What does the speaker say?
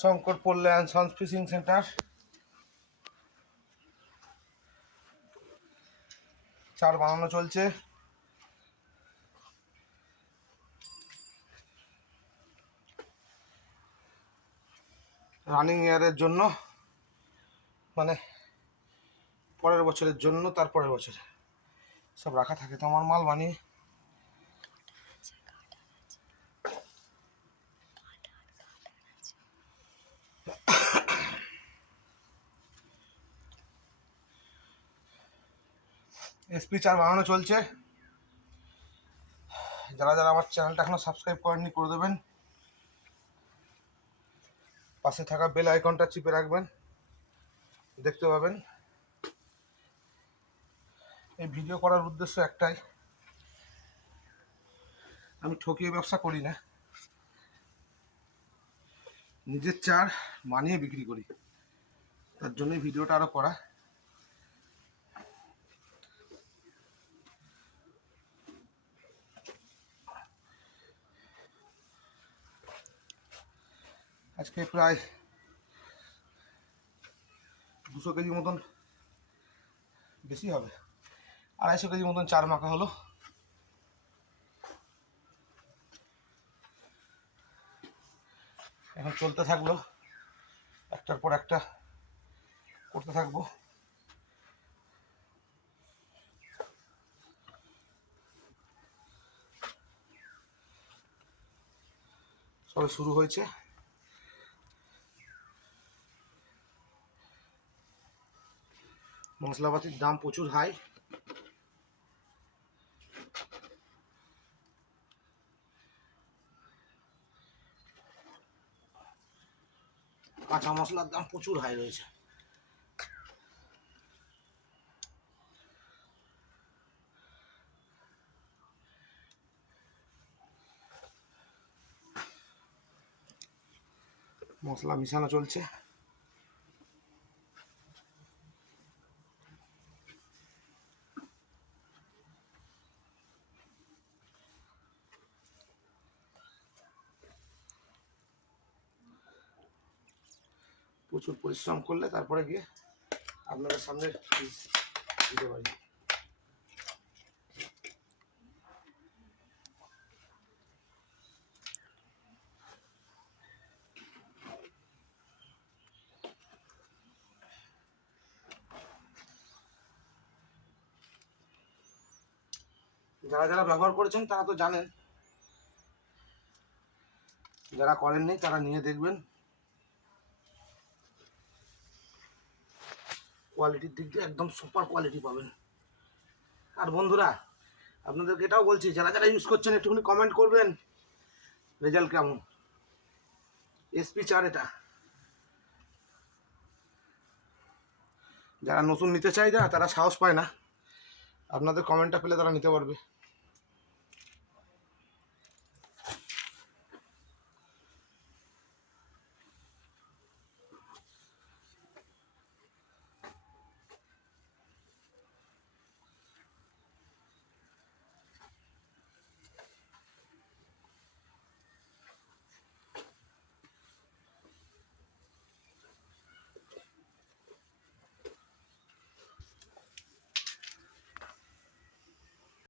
শঙ্কর পল্লী and sons fishing centre, চার বানানো চলছে। রানিং ইয়ারের জন্য, মানে পরের বছরের জন্য, তারপরের বছরে সব রাখা থাকে। তো আমার মাল বানিয়ে SP 4 বানানো চলছে। যারা যারা আমার চ্যানেলটা এখনো সাবস্ক্রাইব করেননি করে দেবেন, পাশে থাকা বেল আইকনটা চিপে রাখবেন, দেখতে পাবেন। এই ভিডিও করার উদ্দেশ্য একটাই, আমি ঠকিয়ে ব্যবসা করি না, নিজের চার বানিয়ে বিক্রি করি, তার জন্যই ভিডিওটা আরও করা। আজকে প্রায় 200 কেজি মতন, বেশি হবে, 250 কেজি মতন চার মাখা হলো। এখন চলতে থাকলো, একটার পর একটা করতে থাকবো। সবে শুরু হয়েছে। মশলাপাতির দাম প্রচুর হাই। কাঁচা মশলার দাম প্রচুর হাই রয়েছে। মশলা মিশানো চলছে। প্রচুর পরিশ্রম করলে তারপরে গিয়ে আপনাদের সামনে দিতে পারি। যারা যারা ব্যবহার করেছেন তারা তো জানেন, যারা করেননি তারা নিয়ে দেখবেন। কোয়ালিটির দিক দিয়ে একদম সুপার কোয়ালিটি পাবেন। আর বন্ধুরা, আপনাদেরকে এটাও বলছি, যারা যারা ইউজ করছেন একটুখানি কমেন্ট করবেন রেজাল্ট কেমন। SP 4 এটা, যারা নতুন নিতে চায় না তারা সাহস পায় না, আপনাদের কমেন্টটা পেলে তারা নিতে পারবে।